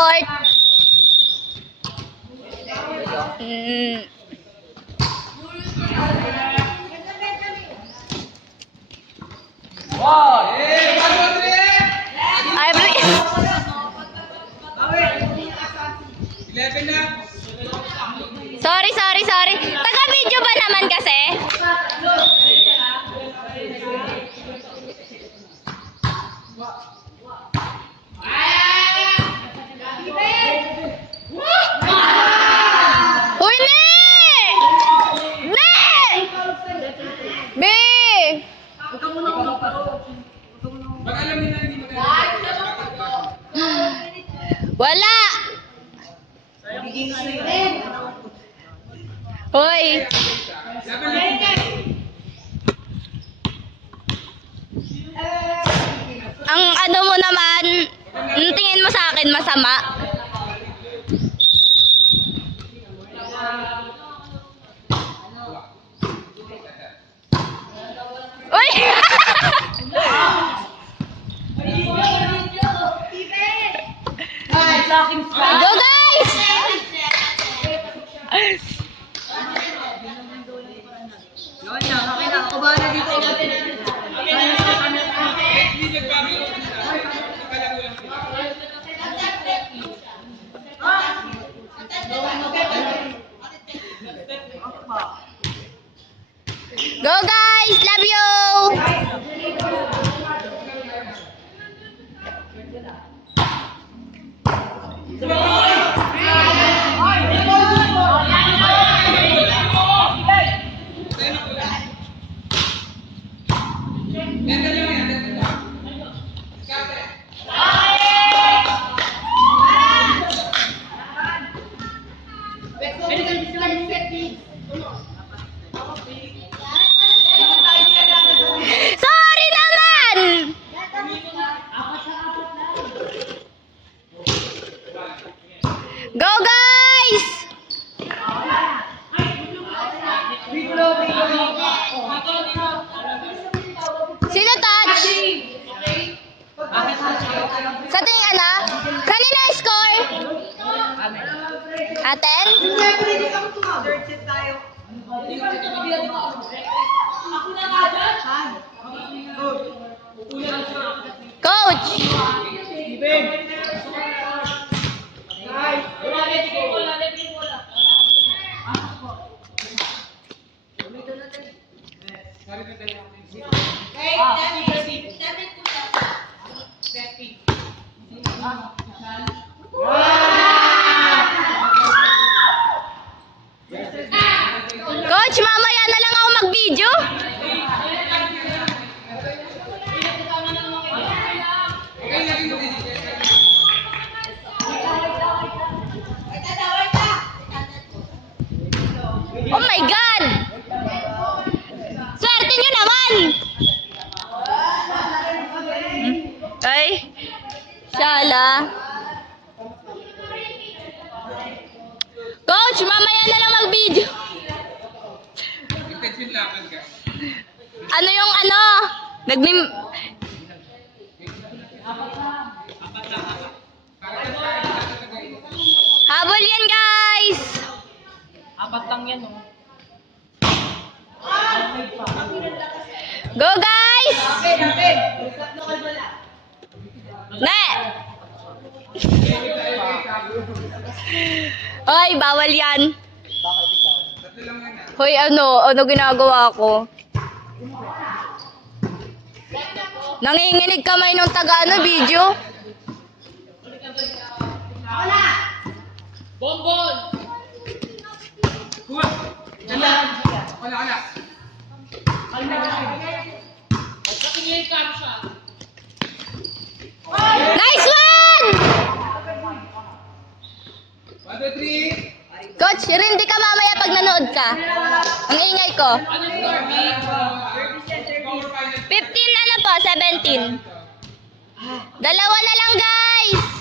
court. Sorry. Taga-video ba naman kasi? Uy, Ne! Wala! Hoy! Ang ano mo naman, ang tingin mo sa akin masama? Uy! Go guys! Go guys! Love you! Sorry naman! Go guys! Sino touch? Sa tingin ano? Kanina score? Aten? Coach! Coach, mamaya na lang ako mag-video. Oh my God! Swerte nyo naman! Ay, shala. Coach, mamaya na lang mag-video. Ano yung ano? Habol yan, guys! Apat lang yan, oh. Go, guys! Ne! Hoy, bawal yan. Hoy, ano ginagawa ko? Nanginginig kamay nung taga video. Bonbon! Wala. Nice one! 1, 2, 3. Coach, hindi ka mamaya pag nanood ka. Ang ingay ko. 15 ano po, 17. Dalawa na lang guys.